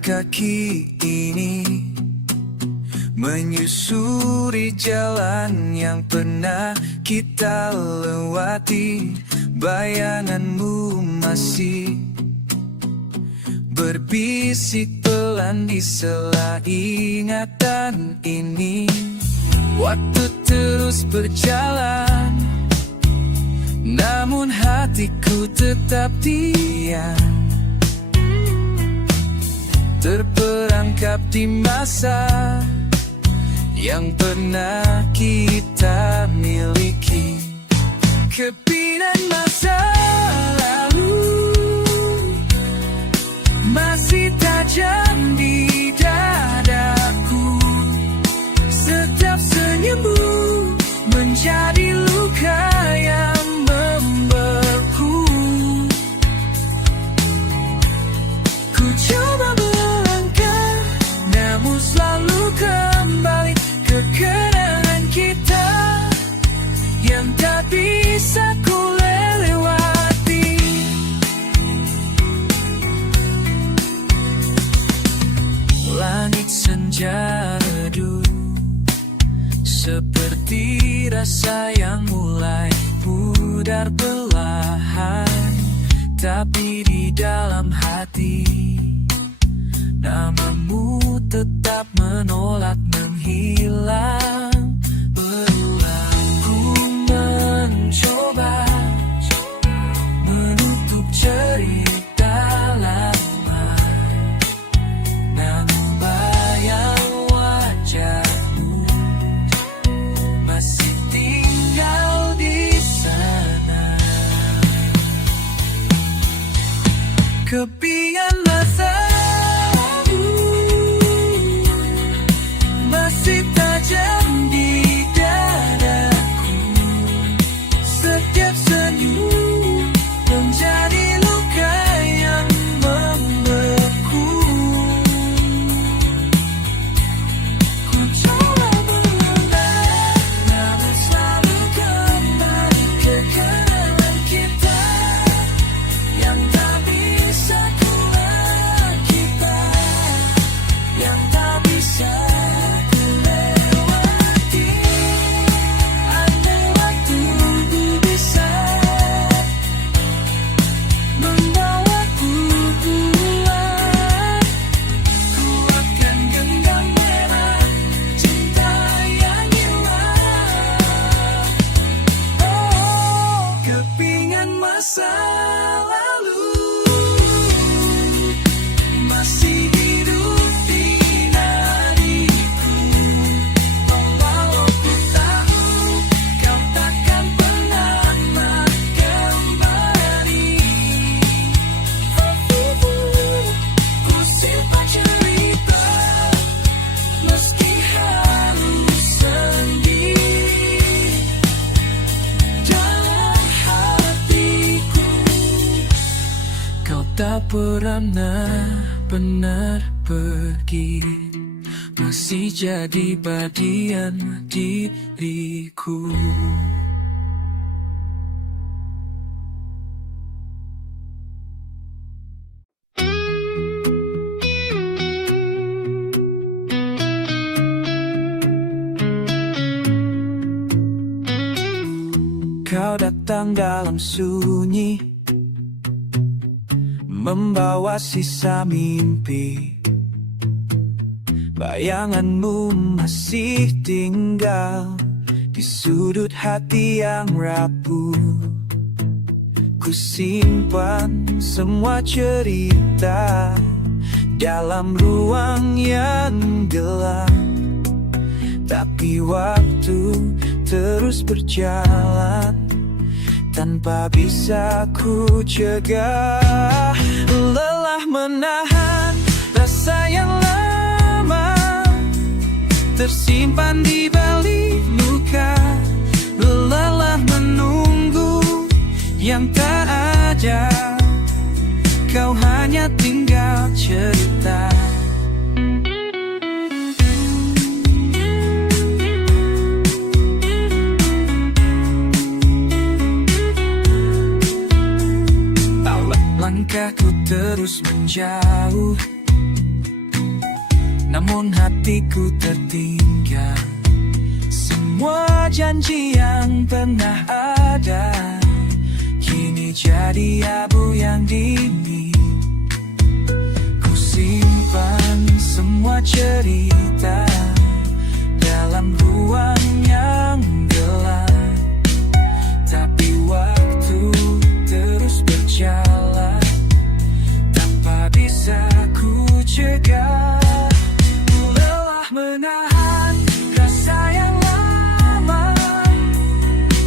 kaki ini menyusuri jalan yang pernah kita lewati. Bayanganmu masih berbisik pelan di sela ingatan ini. Waktu terus berjalan, namun hatiku tetap diam, terperangkap di masa yang pernah kita miliki. Kepingan masa lalu masih tajam di dadaku. Setiap senyummu menjadi luka yang membeku. Ku coba melangkah, namun selalu kembali ke kenangan kita yang tak bisa ku lewati. Langit senja redup, seperti rasa yang mulai pudar perlahan. Tapi di dalam hati, namamu tetap menolak menghilang. Berulang ku mencoba menutup cerita lama, namun bayang wajahmu masih tinggal di sana. Kepingan masa lalu masih tajam di dadaku. Setiap senyum menjadi luka yang membeku. Ku coba menolak, namun selalu kembali ke kenangan kita yang tak bisa ku kita, yang tak bisa ku lewati. Andai waktu ku bisa membawaku pulang, ku akan genggam erat cinta yang hilang. Oh, kepingan masa lalu masih hidup di nadiku. Walau ku tahu kau takkan pernah kembali. Ku simpan cerita meski harus sendiri dalam hatiku. Kau tak pernah benar pergi, masih jadi bagian diriku. Kau datang dalam sunyi, membawa sisa mimpi. Bayanganmu masih tinggal di sudut hati yang rapuh. Ku simpan semua cerita dalam ruang yang gelap. Tapi waktu terus berjalan tanpa bisa ku cegah. Lelah menahan rasa yang lama tersimpan di balik luka. Lelah menunggu yang tak ada, kau hanya tinggal cerita. Langkahku terus menjauh, namun hatiku tertinggal. Semua janji yang pernah ada kini jadi abu yang dingin. Ku simpan semua cerita dalam ruang yang gelap, tapi waktu terus berjalan tanpa bisa ku cegah. Ku lelah menahan rasa yang lama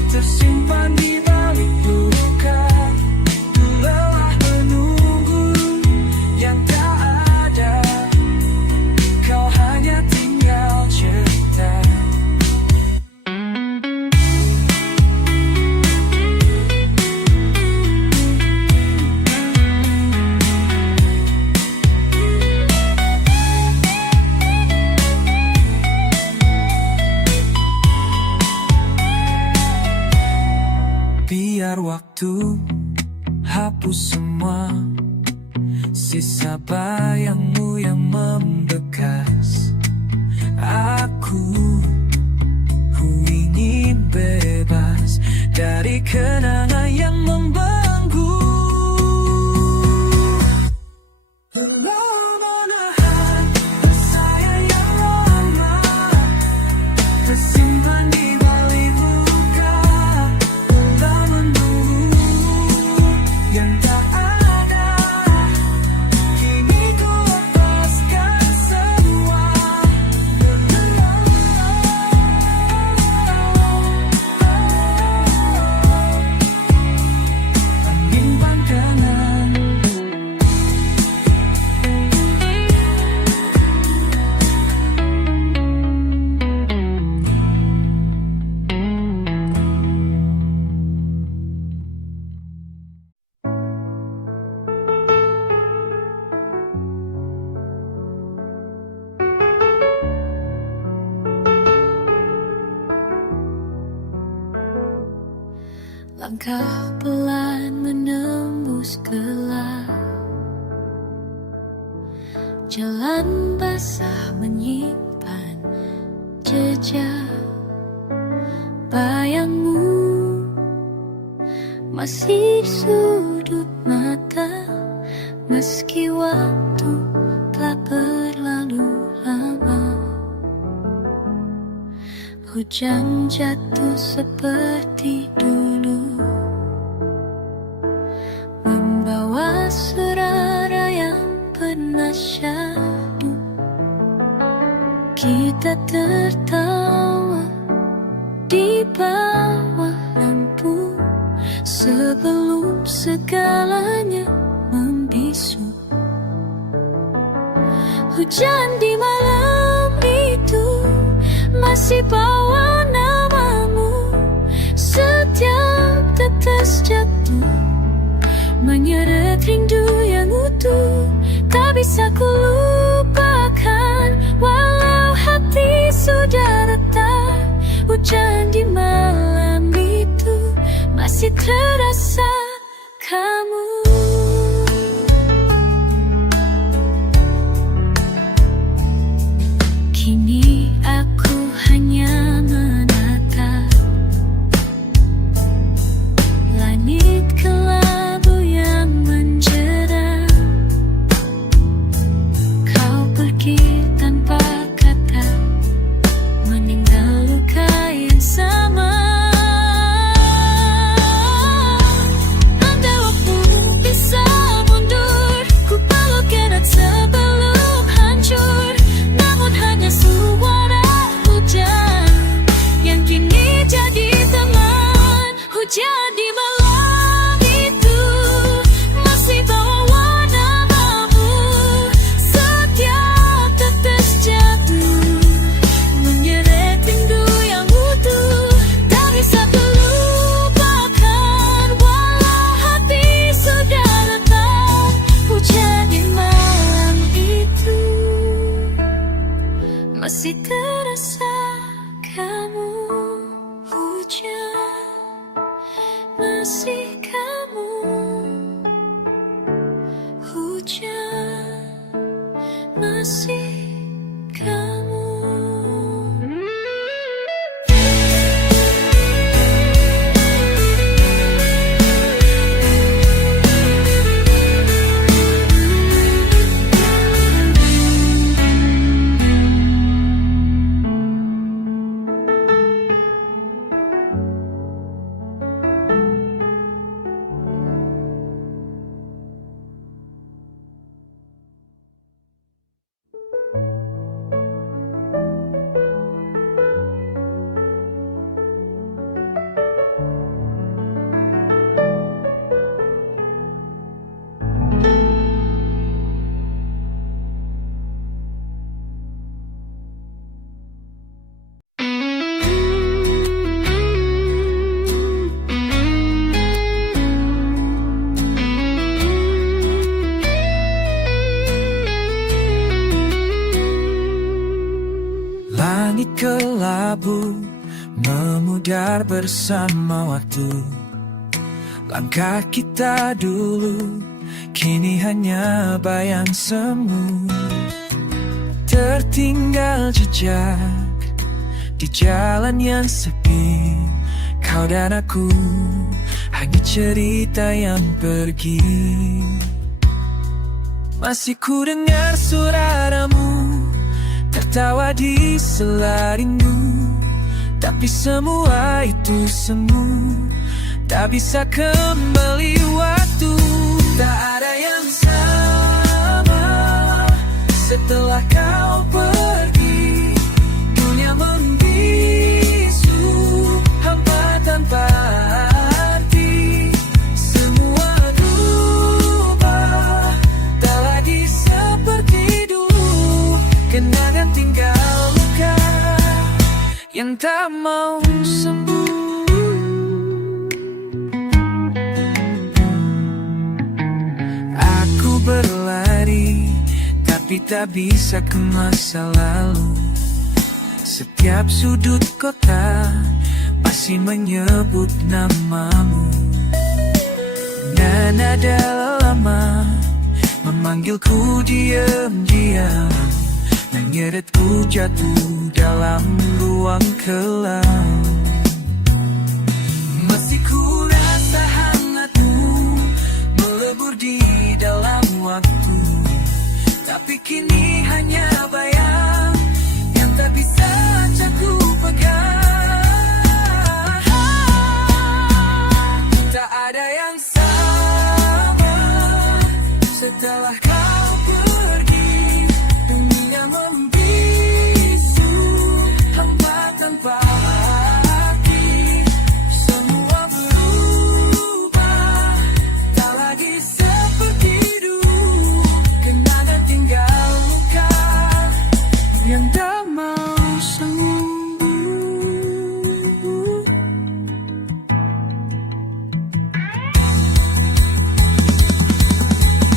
tersimpan di balik luka. Ku lelah menunggu yang tak ada, kau hanya tinggal cerita. Biar waktu hapus semua sisa bayangmu yang membekas. Aku ingin bebas dari kenangan yang membelenggu. Lelah menahan rasa yang lama tersimpan di balik luka. Lelah menunggu yang tak ada, kini ku lepaskan semua. Angin pandangan. Langkah pelan menembus gelap, jalan basah menyimpan jejak. Bayangmu masih di sudut mata, meski waktu telah berlalu lama. Hujan jatuh seperti dulu, membawa suara yang pernah syahdu. Kita tertawa di bawah lampu sebelum segalanya membisu. Hujan di malam itu masih bawa namamu. Setiap tetes jatuh menyeret rindu yang utuh. Tak bisa ku lupakan walau hati sudah retak. Hujan di malam itu masih terasa kamu. Kini aku hanya menatap langit kelabu yang menjerat. Kau pergi tanpa kata, meninggal luka yang sama. Andai waktu bisa mundur, ku peluk erat sebelum hancur. Namun hanya suara hujan yang kini jadi teman. Hujan di malam itu masih bawa namamu. Setiap tetes jatuh menyeret rindu yang utuh. Tak bisa terlupakan walau hati sudah retak. Hujan di malam itu masih terasa kamu. Hujan masih kamu. Hujan masih Langit kelabu memudar bersama waktu. Langkah kita dulu kini hanya bayang semu. Tertinggal jejak di jalan yang sepi. Kau dan aku hanya cerita yang pergi. Masih ku dengar suaramu tertawa di sela rindu. Tapi semua itu semu, tak bisa kembali waktu. Tak ada yang sama setelah kau pergi. Dunia membisu, hampa tanpa arti. Semua berubah, tak lagi seperti dulu. Kenangan tinggal luka yang tak mau sembuh. Aku berlari, tapi tak bisa ke masa lalu. Setiap sudut kota masih menyebut namamu. Dan ada lama memanggilku diam-diam, menyeretku jatuh dalam ruang kelam. Masih ku rasa hangatmu melebur di dalam waktu. Tapi kini hanya bayang yang tak bisa aku pegang. Tak ada yang sama setelah kau pergi. Dunia membisu, hampa tanpa arti. Semua berubah, tak lagi seperti dulu. Kenangan tinggal luka yang tak mau sembuh.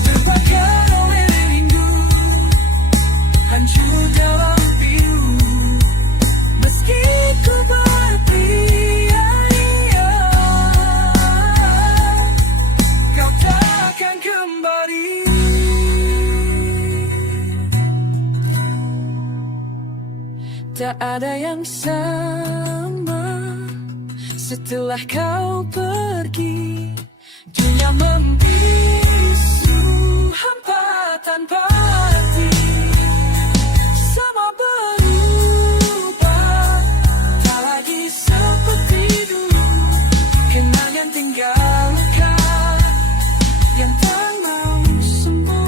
Terbakar oleh rindu, hancur dalam pilu. Meski ku berpria-ria, kau takkan kembali. Tak ada yang sama setelah kau pergi. Dunia membisu, hampa tanpa arti. Semua berubah, tak lagi seperti dulu. Kenangan tinggal luka yang tak mau sembuh.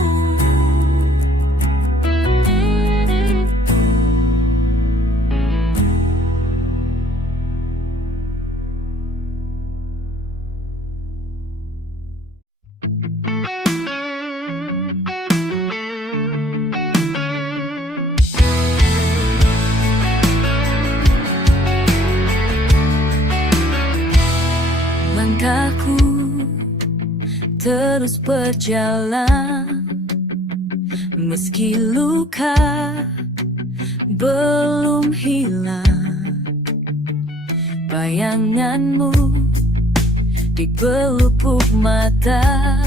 Langkahku terus berjalan, meski luka belum hilang. Bayanganmu di pelupuk mata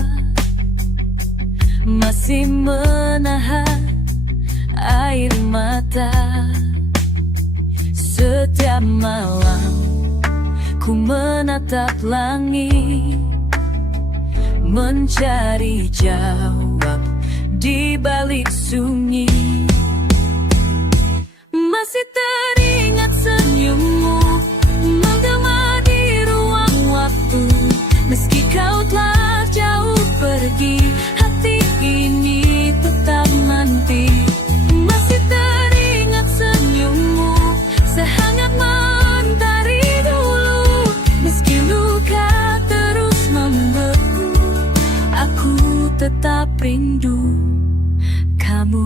masih menahan air mata. Setiap malam ku menatap langit, mencari jawab di balik sunyi. Masih teringat senyummu menggema di ruang waktu. Meski kau telah jauh pergi, hati ini tetap nanti. Masih teringat senyummu sehangat mentari dulu. Meski luka terus membeku, aku tetap rindu kamu.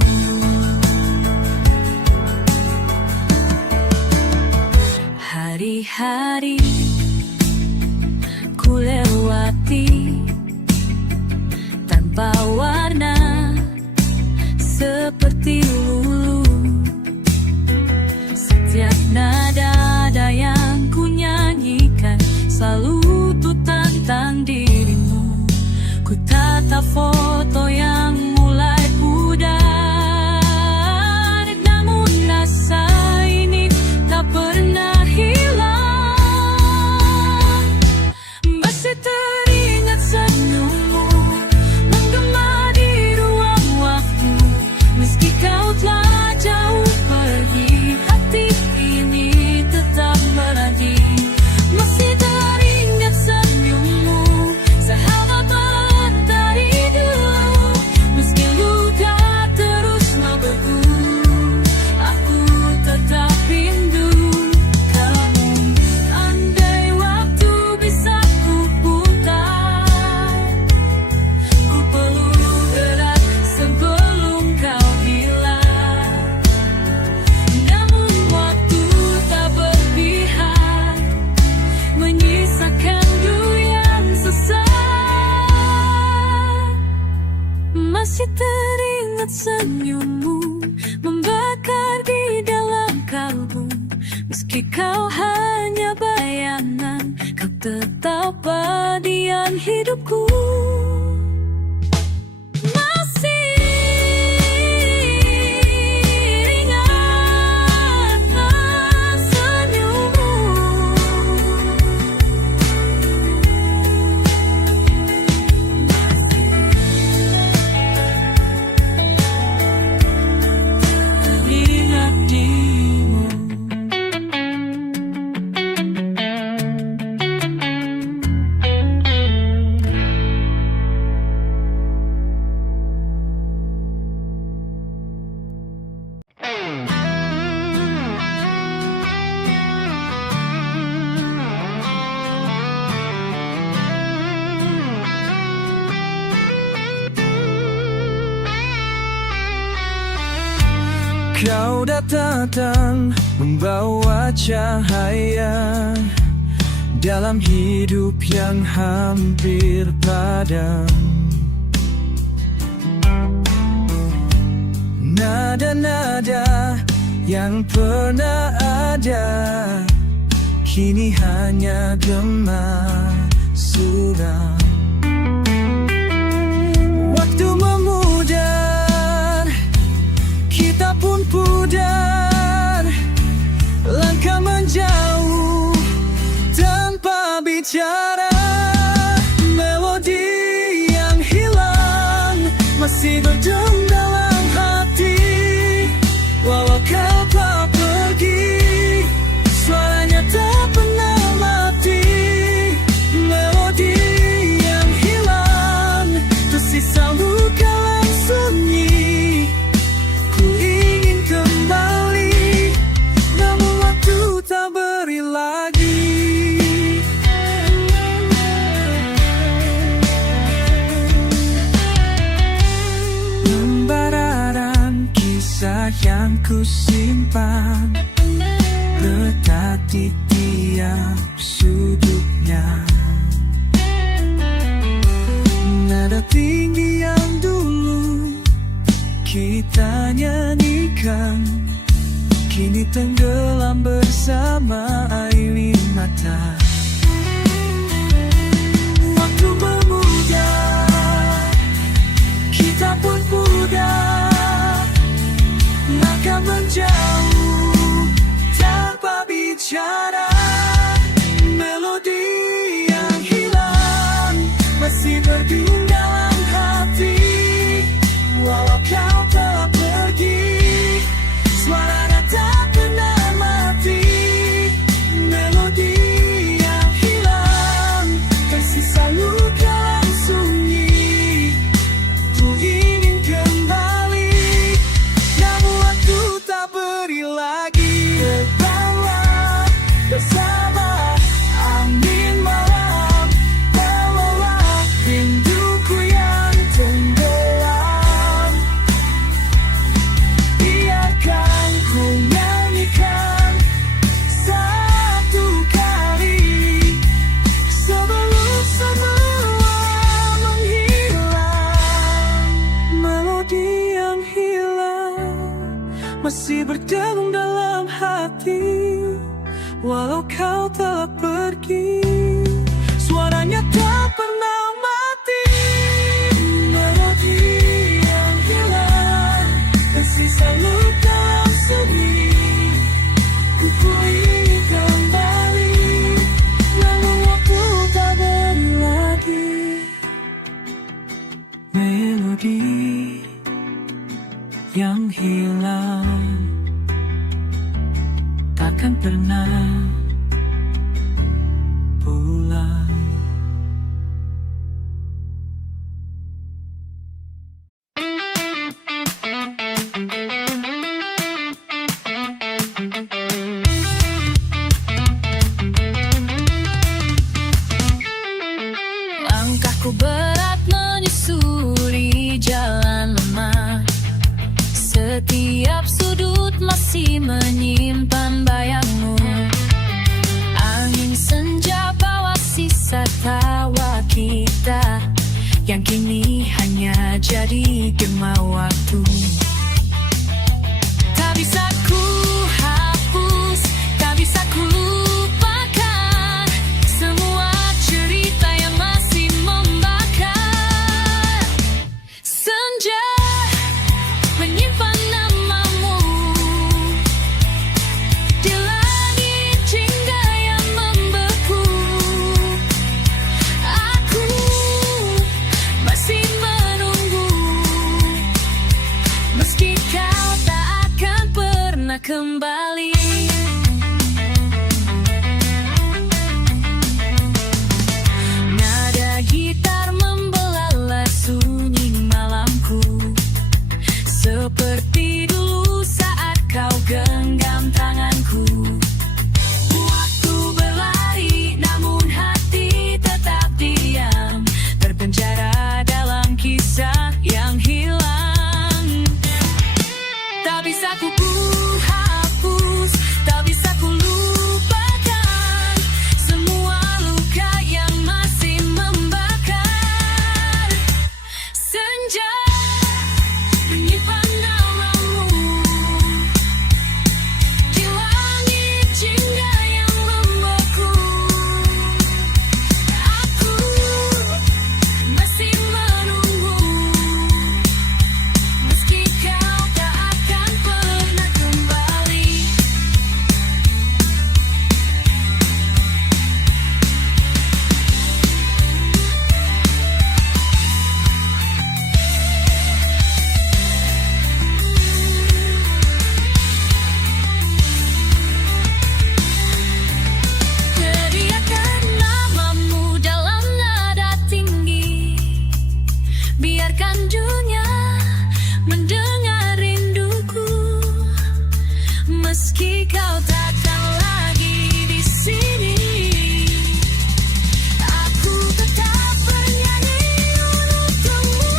Hari-hari ku lewati tanpa warna seperti lulu. Setiap nada yang ku nyanyikan selalu tuh tentang dirimu. Ku tatap foto yang mulai pudar, namun rasa ini tak pernah hilang. Masih teringat senyummu menggema di ruang waktu. Meski kau telah jauh pergi, hati ini tetap menanti. Masih teringat senyummu, sahabat dari dulu. Meski luka terus membeku, aku tetap rindu kamu. Andai waktu bisa ku putar, ku peluk erat sebelum kau hilang. Namun waktu tak berpihak, menyisakan dunia yang sesat. Masih teringat senyummu membakar di dalam kalbu. Meski kau hanya bayangan, kau tetap bagian hidupku. Masih ingat senyummu. Ingat dirimu. Kau datang membawa cahaya dalam hidup yang hampir padam. Nada-nada yang pernah ada kini hanya gema suram. Waktu memudar, kita pun pudar. Langkah menjauh tanpa bicara. Melodi yang hilang masih berdengung dalam hati. Walau kau tak pergi, suaranya tak pernah mati. Melodi yang hilang tersisa luka yang sunyi. Ku ingin kembali, namun waktu tak beri lagi. Lembaran kisah yang ku simpan letak di tiap sudutnya. Nada tinggi yang dulu kita nyanyikan kini tenggelam bersama air mata. Waktu memudar, kita pun pudar. Maka menjauh tanpa bicara. Melodi yang hilang masih berdinding dalam hati. Walau kau telah pergi, suaranya tak pernah mati. Melodi yang hilang tersisa luka yang sunyi. Ku ingin kembali, namun waktu tak beri lagi. Terbawa bersama angin malam, bawalah rinduku yang tenggelam. Biarkan ku nyanyikan satu kali sebelum semua menghilang. Melodi yang hilang masih berdengung dalam hati. walau kau telah pergi. Suaranya tak pernah mati, melodi yang hilang, tersisa luka sedih. Ku pulih kembali, lalu waktu tak beri lagi. Melodi yang hilang takkan pernah pulang. Langkahku berat menyusuri jalan lemah. Setiap sudut masih menyimpan bayangmu. Angin senja bawa sisa tawa kita yang kini hanya jadi gema waktu. Tak bisa ku hapus, tak bisa ku lupakan semua cerita yang masih membakar. Senja menyimpan namamu di langit jingga yang membeku. Aku masih menunggu, meski kau tak akan pernah kembali. Nada gitar membelalai sunyi malamku, seperti dulu saat kau genggam tanganku. Waktu berlari namun hati tetap diam, terpenjara dalam kisah yang hilang. Tak bisa ku hapus, tak bisa ku lupakan semua luka yang masih membakar. Senja menyimpan namamu di langit jingga yang membeku. Aku masih menunggu, meski kau tak akan pernah kembali. Teriakan namamu dalam nada tinggi, biarkan dunia mendengar rinduku. Meski kau takkan lagi di sini, aku tetap bernyanyi untukmu.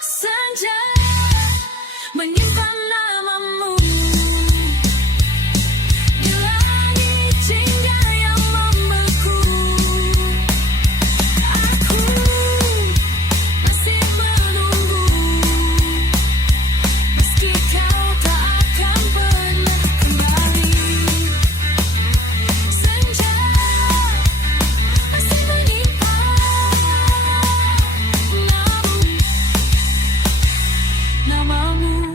Senja menyimpan namamu di langit jingga yang membeku. Aku masih menunggu, meski kau tak akan pernah kembali. Senja masih menyimpan namamu.